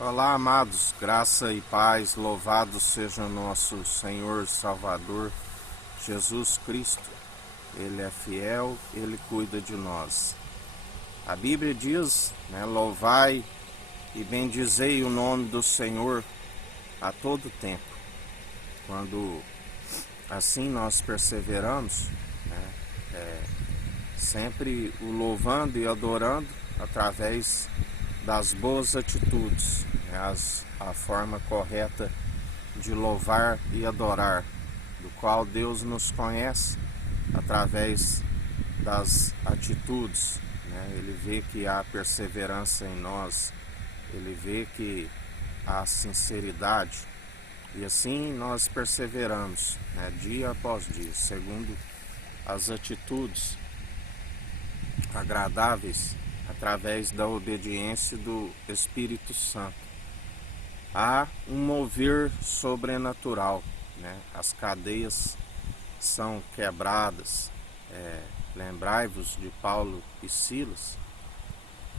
Olá, amados, graça e paz, louvado seja o nosso Senhor Salvador Jesus Cristo. Ele é fiel, Ele cuida de nós. A Bíblia diz, louvai e bendizei o nome do Senhor a todo tempo. Quando assim nós perseveramos, sempre o louvando e adorando através das boas atitudes, a forma correta de louvar e adorar, do qual Deus nos conhece através das atitudes. Ele vê que há perseverança em nós, ele vê que há sinceridade, e assim nós perseveramos, dia após dia, segundo as atitudes agradáveis através da obediência do Espírito Santo. Há um mover sobrenatural, as cadeias são quebradas. Lembrai-vos de Paulo e Silas,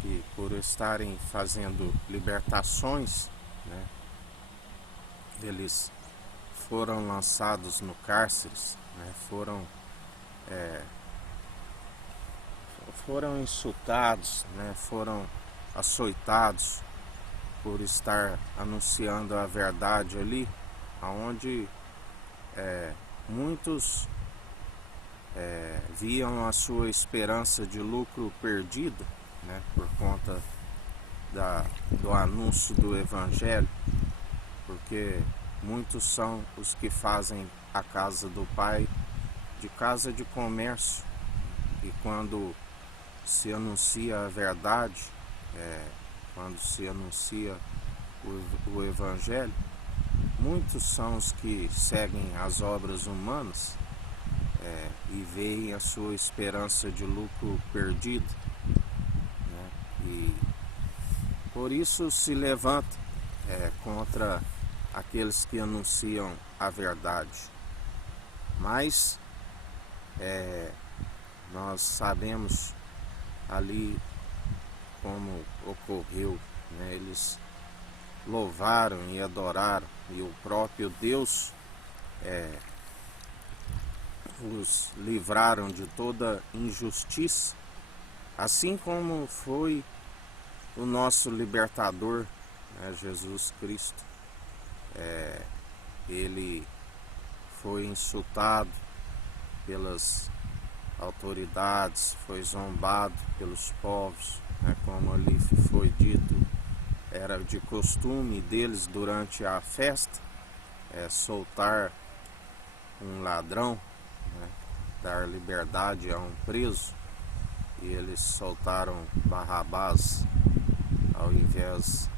que por estarem fazendo libertações, eles foram lançados no cárcere, foram insultados, foram açoitados por estar anunciando a verdade ali, onde muitos viam a sua esperança de lucro perdida, por conta do anúncio do Evangelho, porque muitos são os que fazem a casa do Pai de casa de comércio, e quando se anuncia a verdade, quando se anuncia o Evangelho, muitos são os que seguem as obras humanas e veem a sua esperança de lucro perdido, e por isso se levanta contra aqueles que anunciam a verdade. Mas nós sabemos ali como ocorreu, eles louvaram e adoraram, e o próprio Deus os livraram de toda injustiça, assim como foi o nosso libertador, Jesus Cristo. Ele foi insultado pelas autoridades, foi zombado pelos povos, como ali foi dito, era de costume deles durante a festa soltar um ladrão, dar liberdade a um preso, e eles soltaram Barrabás ao invés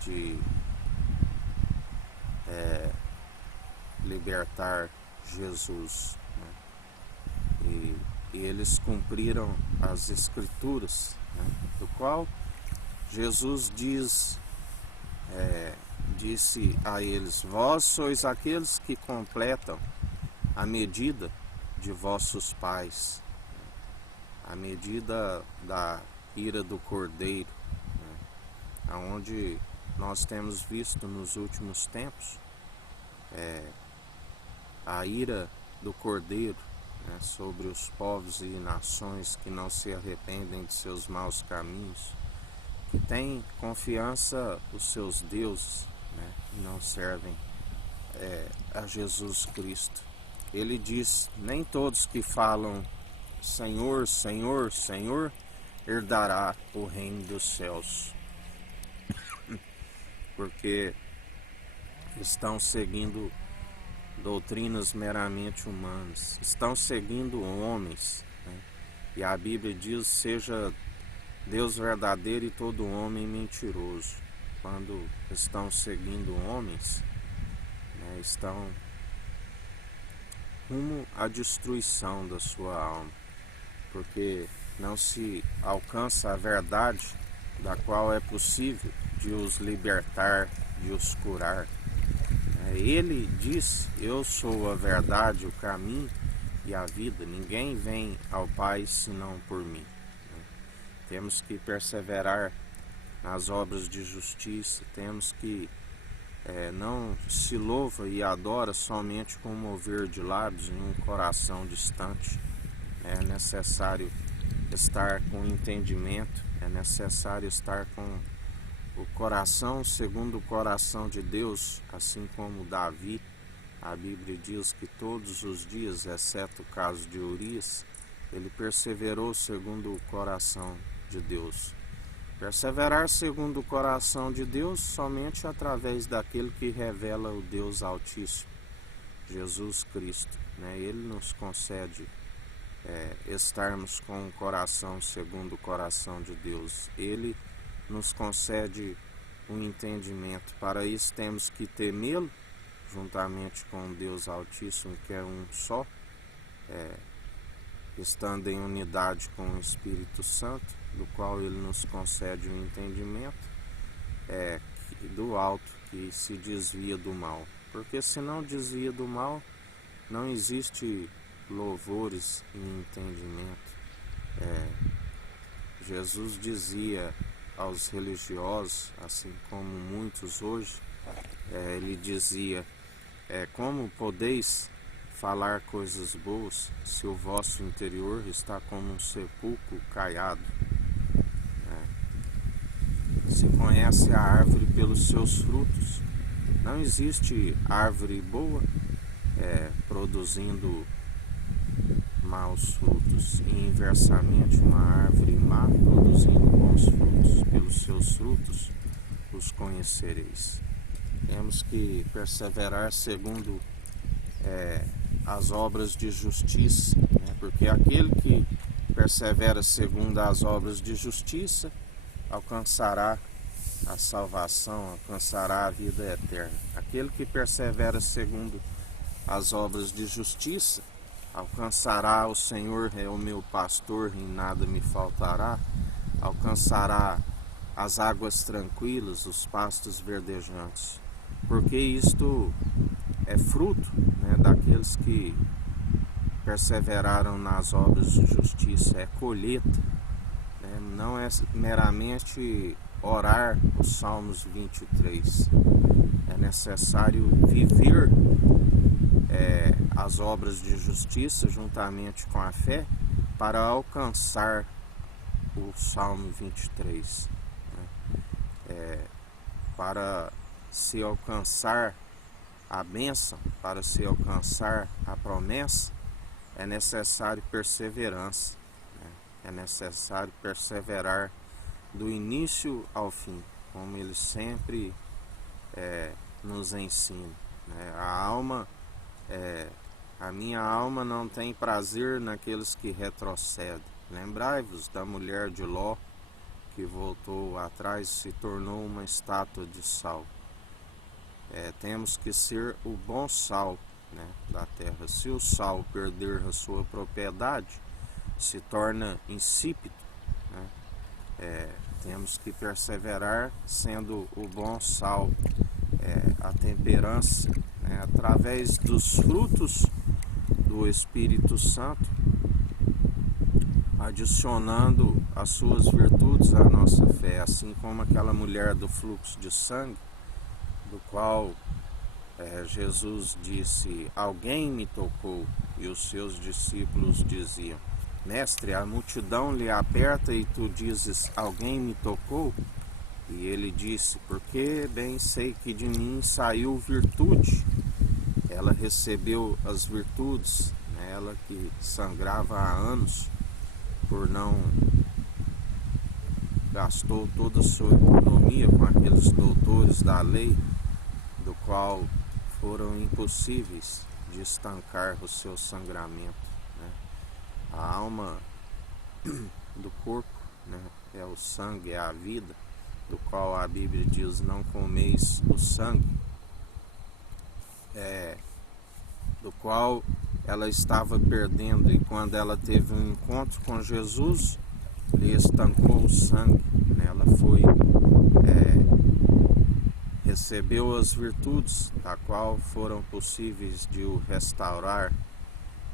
de libertar Jesus. E eles cumpriram as Escrituras, do qual Jesus disse a eles: vós sois aqueles que completam a medida de vossos pais, a medida da ira do Cordeiro, aonde nós temos visto nos últimos tempos a ira do Cordeiro sobre os povos e nações que não se arrependem de seus maus caminhos, que têm confiança nos seus deuses, e não servem a Jesus Cristo. Ele diz: nem todos que falam Senhor, Senhor, Senhor herdará o reino dos céus, porque estão seguindo doutrinas meramente humanas, estão seguindo homens, e a Bíblia diz: seja Deus verdadeiro e todo homem mentiroso. Quando estão seguindo homens, estão rumo à destruição da sua alma, porque não se alcança a verdade, da qual é possível de os libertar, de os curar. Ele diz: eu sou a verdade, o caminho e a vida, ninguém vem ao Pai senão por mim. Temos que perseverar nas obras de justiça. Temos que não se louva e adora somente com um mover de lábios em um coração distante. É necessário estar com entendimento, é necessário estar com o coração segundo o coração de Deus, assim como Davi. A Bíblia diz que todos os dias, exceto o caso de Urias, ele perseverou segundo o coração de Deus. Perseverar segundo o coração de Deus somente através daquele que revela o Deus Altíssimo, Jesus Cristo. Ele nos concede estarmos com o coração segundo o coração de Deus. Ele nos concede um entendimento. Para isso temos que temê-lo, juntamente com o Deus Altíssimo, que é um só, estando em unidade com o Espírito Santo, do qual ele nos concede um entendimento do alto, que se desvia do mal. Porque se não desvia do mal, não existe louvores e entendimento. Jesus dizia aos religiosos, assim como muitos hoje, ele dizia: como podeis falar coisas boas se o vosso interior está como um sepulcro caiado? Se conhece a árvore pelos seus frutos. Não existe árvore boa produzindo maus frutos, e inversamente uma árvore má produzindo bons frutos. Pelos seus frutos os conhecereis. Temos que perseverar segundo as obras de justiça, porque aquele que persevera segundo as obras de justiça alcançará a salvação, alcançará a vida eterna. Aquele que persevera segundo as obras de justiça alcançará o Senhor, é o meu pastor, e nada me faltará. Alcançará as águas tranquilas, os pastos verdejantes, porque isto é fruto daqueles que perseveraram nas obras de justiça, é colheita, não é meramente orar os Salmos 23, é necessário viver as obras de justiça juntamente com a fé para alcançar o Salmo 23. Para se alcançar a bênção, para se alcançar a promessa, é necessário perseverança, é necessário perseverar do início ao fim, como ele sempre nos ensina. A minha alma não tem prazer naqueles que retrocedem. Lembrai-vos da mulher de Ló, que voltou atrás e se tornou uma estátua de sal. Temos que ser o bom sal da terra. Se o sal perder a sua propriedade, se torna insípido. Temos que perseverar sendo o bom sal, a temperança, através dos frutos do Espírito Santo, adicionando as suas virtudes à nossa fé, assim como aquela mulher do fluxo de sangue, do qual Jesus disse: alguém me tocou, e os seus discípulos diziam: mestre, a multidão lhe aperta e tu dizes: alguém me tocou? E ele disse: porque bem sei que de mim saiu virtude. Ela recebeu as virtudes, ela que sangrava há anos, por não gastou toda a sua economia com aqueles doutores da lei, do qual foram impossíveis de estancar o seu sangramento. A alma do corpo é o sangue, é a vida, do qual a Bíblia diz: não comeis o sangue, do qual ela estava perdendo, e quando ela teve um encontro com Jesus, lhe estancou o sangue, ela foi, recebeu as virtudes, da qual foram possíveis de o restaurar.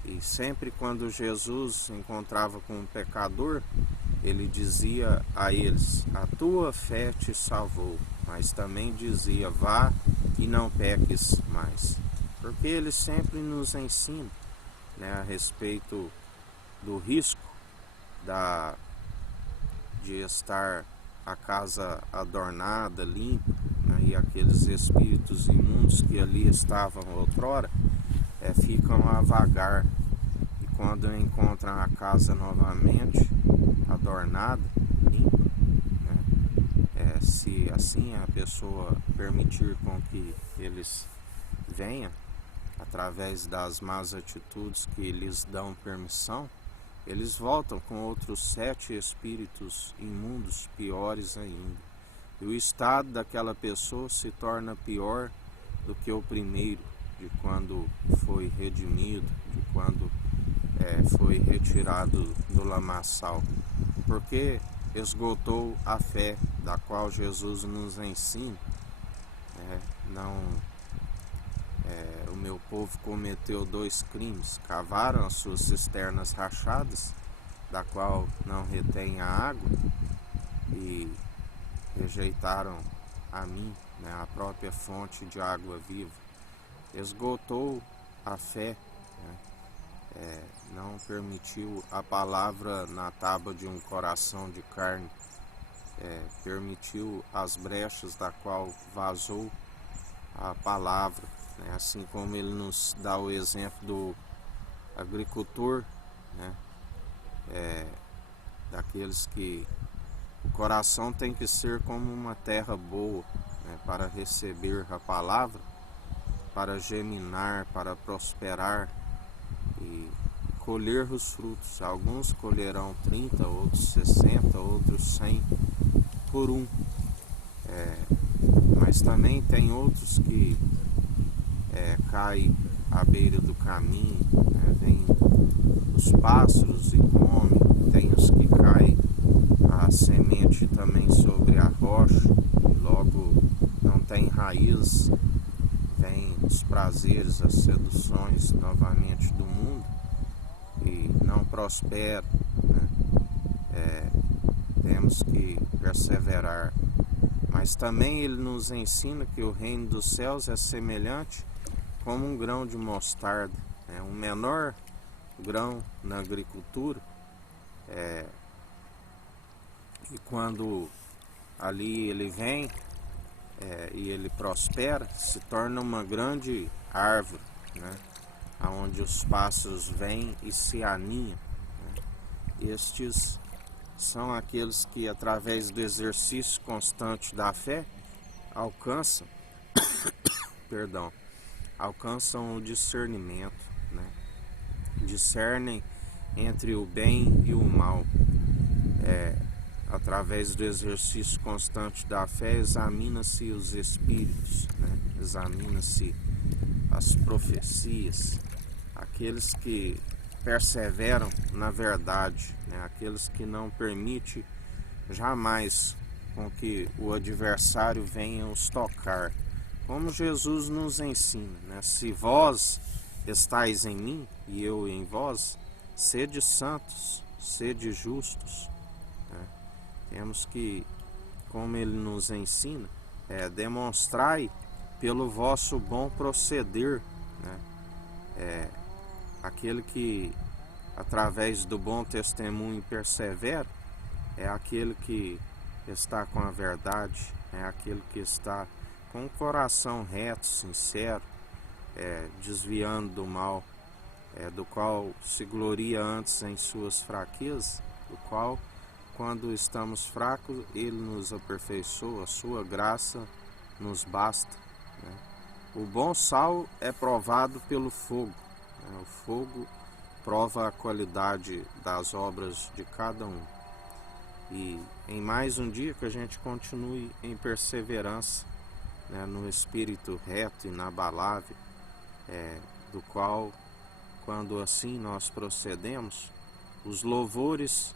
E sempre quando Jesus se encontrava com um pecador, ele dizia a eles: a tua fé te salvou, mas também dizia: vá e não peques mais. Porque ele sempre nos ensina, né, a respeito do risco de estar a casa adornada, limpa, né, e aqueles espíritos imundos que ali estavam outrora ficam a vagar, e quando encontram a casa novamente adornada, limpa, né, se assim a pessoa permitir com que eles venham, através das más atitudes que lhes dão permissão, eles voltam com outros 7 espíritos imundos piores ainda. E o estado daquela pessoa se torna pior do que o primeiro, de quando foi redimido, de quando foi retirado do lamaçal, porque esgotou a fé da qual Jesus nos ensina. O meu povo cometeu 2 crimes: cavaram as suas cisternas rachadas, da qual não retém a água, e rejeitaram a mim, né, a própria fonte de água viva. Esgotou a fé, né, não permitiu a palavra na tábua de um coração de carne, permitiu as brechas da qual vazou a palavra, né, assim como ele nos dá o exemplo do agricultor, né, daqueles que o coração tem que ser como uma terra boa, né, para receber a palavra, para germinar, para prosperar e colher os frutos. Alguns colherão 30, outros 60, outros 100 por um. Mas também tem outros que caem à beira do caminho, né? Vem os pássaros e comem. Tem os que caem a semente também sobre a rocha, e logo não tem raiz. Vem os prazeres, as seduções novamente do mundo e não prospera, né? Temos que perseverar. Mas também ele nos ensina que o reino dos céus é semelhante como um grão de mostarda, né? Um menor grão na agricultura, e quando ali ele vem e ele prospera, se torna uma grande árvore, né, onde os pássaros vêm e se aninham, né? Estes são aqueles que, através do exercício constante da fé, alcançam o discernimento, né? Discernem entre o bem e o mal. Através do exercício constante da fé, examina-se os espíritos, né? Examina-se as profecias, aqueles que perseveram na verdade, né? Aqueles que não permitem jamais com que o adversário venha os tocar, como Jesus nos ensina, né? Se vós estáis em mim e eu em vós, sede santos, sede justos, né? Temos que, como ele nos ensina, demonstrai pelo vosso bom proceder, né? Aquele que, através do bom testemunho, persevera, é aquele que está com a verdade, é aquele que está com o coração reto, sincero, desviando do mal, do qual se gloria antes em suas fraquezas, do qual, quando estamos fracos, ele nos aperfeiçoa, a sua graça nos basta, né? O bom sal é provado pelo fogo, né? O fogo prova a qualidade das obras de cada um. E em mais um dia que a gente continue em perseverança, né, no espírito reto e inabalável, do qual, quando assim nós procedemos, os louvores,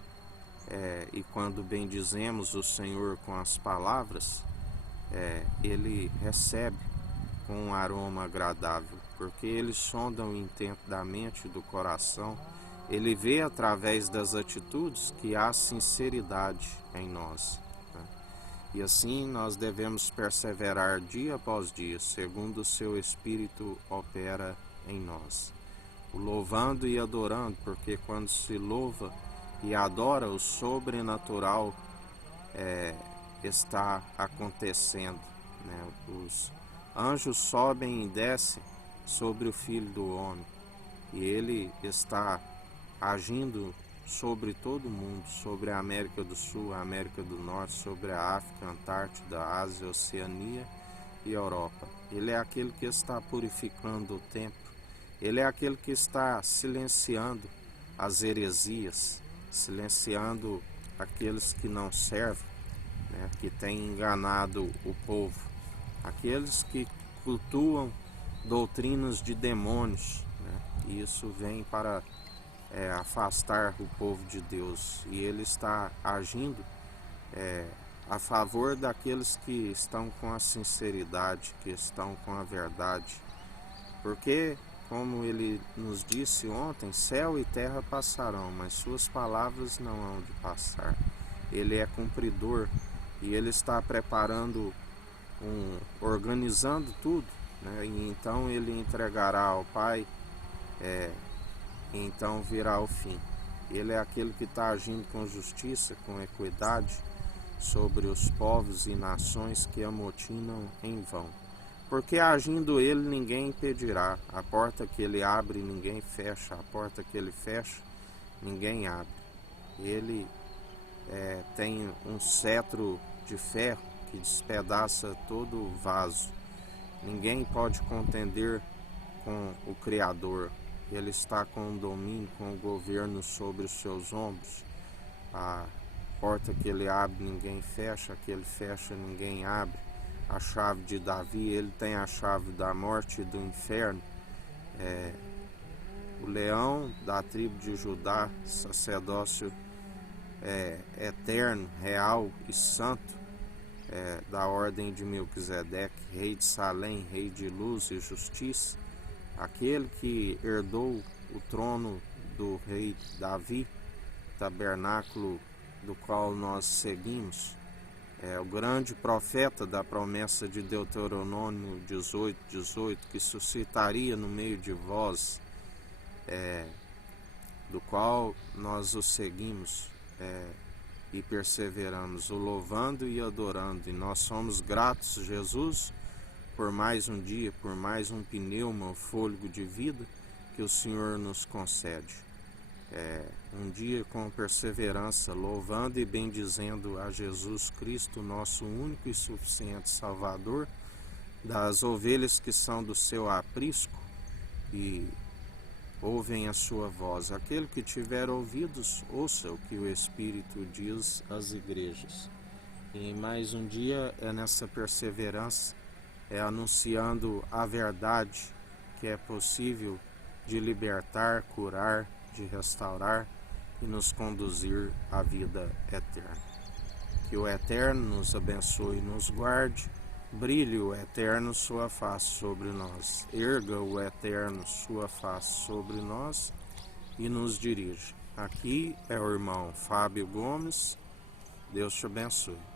e quando bendizemos o Senhor com as palavras, ele recebe com um aroma agradável, porque ele sonda o intento da mente e do coração, ele vê através das atitudes que há sinceridade em nós, né? E assim nós devemos perseverar dia após dia, segundo o seu Espírito opera em nós. O louvando e adorando, porque quando se louva e adora, o sobrenatural está acontecendo, né? Os anjos sobem e descem sobre o Filho do Homem, e ele está agindo sobre todo mundo, sobre a América do Sul, a América do Norte, sobre a África, a Antártida, a Ásia, a Oceania e a Europa. Ele é aquele que está purificando o templo, ele é aquele que está silenciando as heresias, silenciando aqueles que não servem, né, que têm enganado o povo, aqueles que cultuam doutrinas de demônios, né, e isso vem para afastar o povo de Deus, e ele está agindo a favor daqueles que estão com a sinceridade, que estão com a verdade, porque, como ele nos disse ontem, céu e terra passarão, mas suas palavras não hão de passar. Ele é cumpridor e ele está preparando, organizando tudo, né? E então ele entregará ao Pai, e então virá o fim. Ele é aquele que está agindo com justiça, com equidade sobre os povos e nações que amotinam em vão. Porque agindo ele, ninguém impedirá. A porta que ele abre, ninguém fecha. A porta que ele fecha, ninguém abre. Ele tem um cetro de ferro que despedaça todo o vaso. Ninguém pode contender com o Criador. Ele está com o domínio, com o governo sobre os seus ombros. A porta que ele abre, ninguém fecha. A que ele fecha, ninguém abre. A chave de Davi, ele tem a chave da morte e do inferno. O leão da tribo de Judá, sacerdócio eterno, real e santo, da ordem de Melquisedeque, rei de Salém, rei de luz e justiça, aquele que herdou o trono do rei Davi, tabernáculo do qual nós seguimos, o grande profeta da promessa de Deuteronômio 18:18, que suscitaria no meio de vós, do qual nós o seguimos e perseveramos, o louvando e adorando. E nós somos gratos, Jesus, por mais um dia, por mais um pneuma, o fôlego de vida que o Senhor nos concede. Um dia com perseverança, louvando e bendizendo a Jesus Cristo, nosso único e suficiente Salvador, das ovelhas que são do seu aprisco e ouvem a sua voz. Aquele que tiver ouvidos, ouça o que o Espírito diz às igrejas. E mais um dia nessa perseverança, anunciando a verdade que é possível de libertar, curar, de restaurar e nos conduzir à vida eterna. Que o Eterno nos abençoe e nos guarde. Brilhe o Eterno sua face sobre nós. Erga o Eterno sua face sobre nós e nos dirija. Aqui é o irmão Fábio Gomes. Deus te abençoe.